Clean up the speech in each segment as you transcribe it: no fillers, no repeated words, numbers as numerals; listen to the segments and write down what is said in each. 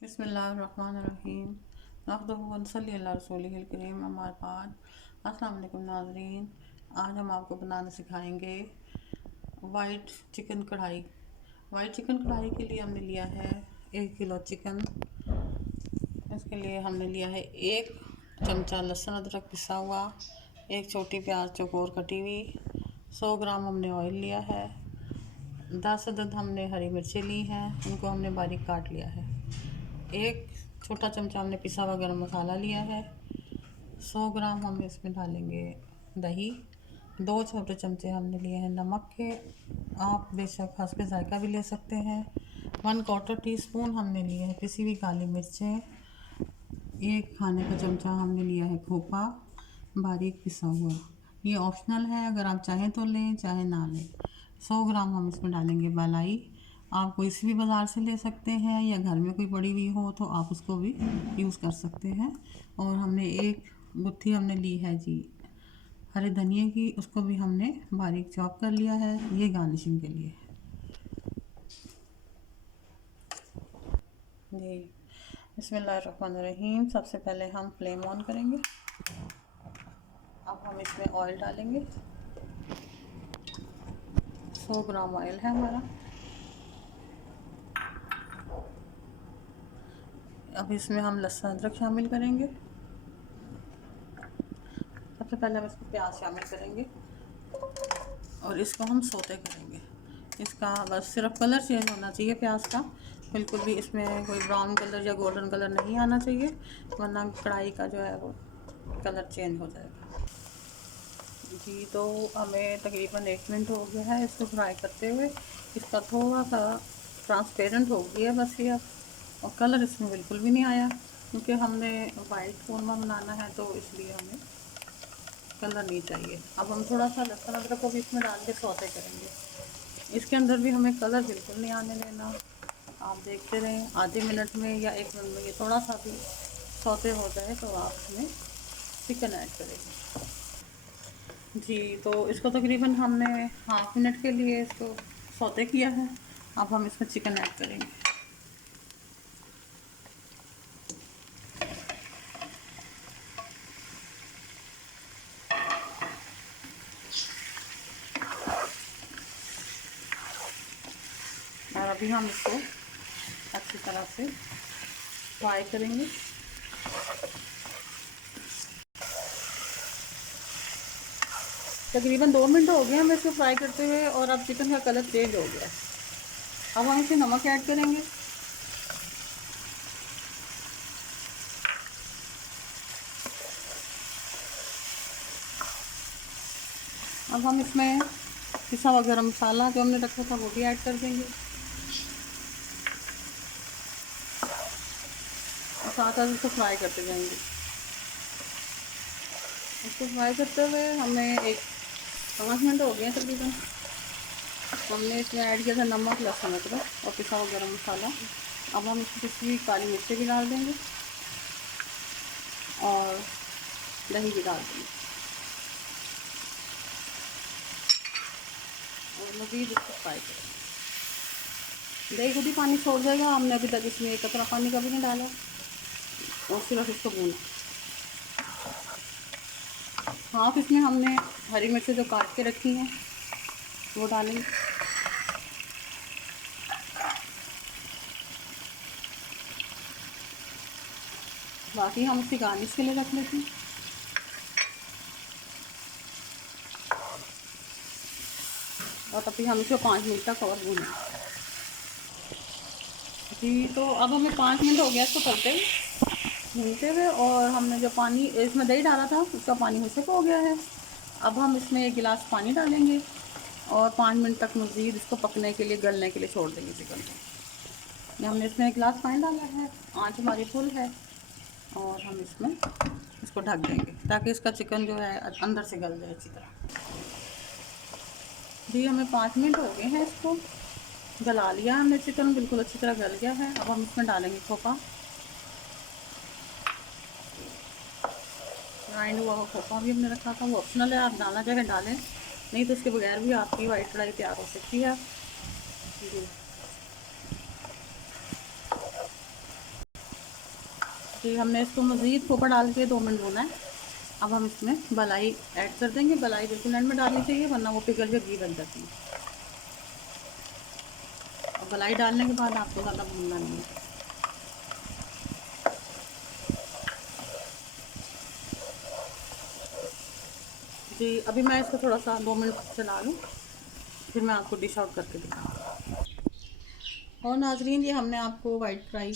बिस्मिल्लाहिर्रहमानिर्रहीम नहमदुहु व नसल्ली अला रसूलिहिल करीम अम्मा बाद। अस्सलाम वालेकुम नाज़रीन, आज हम आपको बनाना सिखाएंगे वाइट चिकन कढ़ाई। वाइट चिकन कढ़ाई के लिए हमने लिया है 1 किलो चिकन। इसके लिए हमने लिया है 1 चमचा लहसुन अदरक पिसा हुआ, 1 छोटी प्याज चौकोर कटी हुई, 100 ग्राम हमने ऑयल लिया है, 10 अदद हमने हरी मिर्चें ली हैं, उनको हमने बारीक काट लिया है। 1 छोटा चमचा हमने पिसा हुआ गरम मसाला लिया है। 100 ग्राम हम इसमें डालेंगे दही। 2 छोटे चमचे हमने लिए हैं नमक के, आप बेशक हस्बे जायका भी ले सकते हैं। 1/4 टीस्पून हमने लिए हैं पिसी हुई काली मिर्चें। 1 खाने का चमचा हमने लिया है खोपा बारीक पिसा हुआ। ये ऑप्शनल है, अगर आप चाहें तो लें चाहे ना लें। 100 ग्राम हम इसमें डालेंगे मलाई। आप कोई सी भी बाज़ार से ले सकते हैं या घर में कोई पड़ी हुई हो तो आप उसको भी यूज़ कर सकते हैं। और हमने 1 गुत्थी हमने ली है जी हरे धनिए की, उसको भी हमने बारीक चॉप कर लिया है, ये गार्निशिंग के लिए जी। बिस्मिल्लाहिर्रहमानिर्रहीम। सबसे पहले हम फ्लेम ऑन करेंगे। अब हम इसमें ऑयल डालेंगे। 100 ग्राम ऑयल है हमारा। अब इसमें हम लहसुन अदरक शामिल करेंगे। सबसे पहले हम इसमें प्याज शामिल करेंगे और इसको हम सोते करेंगे। इसका बस सिर्फ कलर चेंज होना चाहिए प्याज का, बिल्कुल भी इसमें कोई ब्राउन कलर या गोल्डन कलर नहीं आना चाहिए, वरना कढ़ाई का जो है वो कलर चेंज हो जाएगा जी। तो हमें तकरीबन 1 मिनट हो गया है इसको फ्राई करते हुए। इसका थोड़ा सा ट्रांसपेरेंट हो गया बस ये, और कलर इसमें बिल्कुल भी नहीं आया, क्योंकि हमने वाइट क़ोरमा बनाना है तो इसलिए हमें कलर नहीं चाहिए। अब हम थोड़ा सा लहसुन अदरक को भी इसमें डाल के सौते करेंगे। इसके अंदर भी हमें कलर बिल्कुल नहीं आने देना। आप देखते रहें, आधे मिनट में या 1 मिनट में ये थोड़ा सा भी सौते हो जाए तो आप इसमें चिकन ऐड करेंगे जी। तो इसको तकरीबन हमने ½ मिनट के लिए इसको सौते किया है। अब हम इसमें चिकन ऐड करेंगे। और अभी हम इसको अच्छी तरह से फ्राई करेंगे। तकरीबन 2 मिनट हो गए हमें इसको फ्राई करते हुए और अब चिकन का कलर चेंज हो गया है। अब हम इसमें नमक ऐड करेंगे। अब हम इसमें पिसा हुआ गरम मसाला जो हमने रखा था वो भी ऐड कर देंगे, और साथ साथ इसको फ्राई करते जाएंगे। इसको फ्राई करते हुए हमें 5 मिनट हो गए हैं तकरीबन। हमने इसमें ऐड किया था नमक, लहसुन अदरक और पिसा हुआ गरम मसाला। अब हम इसमें पिसी हुई काली मिर्चें भी डाल देंगे और दही भी डाल देंगे और मज़ीद इसको फ्राई करेंगे। दही खुद ही पानी छोड़ जाएगा। हमने अभी तक इसमें 1 कतरा पानी का भी नहीं डाला और सिर्फ इसको भूना। हाफ इसमें हमने हरी मिर्चें जो काट के रखी हैं वो डालेंगे। बाकी हम इसकी गार्निश के लिए रख लेते हैं। और तभी हम इसको 5 मिनट तक और भूनें जी। तो अब हमें 5 मिनट हो गया इसको करते हुए, भूनते हुए, और हमने जो पानी इसमें दही डाला था उसका पानी खुश्क हो गया है। अब हम इसमें 1 गिलास पानी डालेंगे और 5 मिनट तक मज़ीद इसको पकने के लिए, गलने के लिए छोड़ देंगे चिकन को। हमने इसमें 1 गिलास पानी डाला है, आँच हमारी फुल है, और हम इसमें इसको ढक देंगे ताकि इसका चिकन जो है अंदर से गल जाए अच्छी तरह जी। हमें 5 मिनट हो गए हैं, इसको गला लिया हमने, चिकन बिल्कुल अच्छी तरह गल गया है। अब हम इसमें डालेंगे खोपा, ग्राइंड हुआ खोपा भी हमने रखा था, वो ऑप्शनल है, आप डालना चाहे डालें, नहीं तो इसके बगैर भी आपकी वाइट कढ़ाई तैयार हो सकती है जी। कि हमने इसको मज़ीद कोपा डाल के 2 मिनट भूना है। अब हम इसमें मलाई ऐड कर देंगे। मलाई बिल्कुल एंड में डालनी चाहिए, वरना वो पिघल के घी बन जाती है। और मलाई डालने के बाद आपको ज़्यादा भूनना नहीं है। जी अभी मैं इसको थोड़ा सा 2 मिनट चला लूँ, फिर मैं आपको डिश आउट करके दिखाऊँ। और नाजरीन, ये हमने आपको वाइट कढ़ाई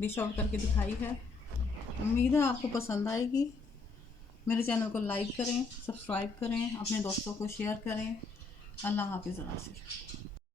डिश आउट करके दिखाई है। उम्मीद है आपको पसंद आएगी। मेरे चैनल को लाइक करें, सब्सक्राइब करें, अपने दोस्तों को शेयर करें। अल्लाह हाफिज़।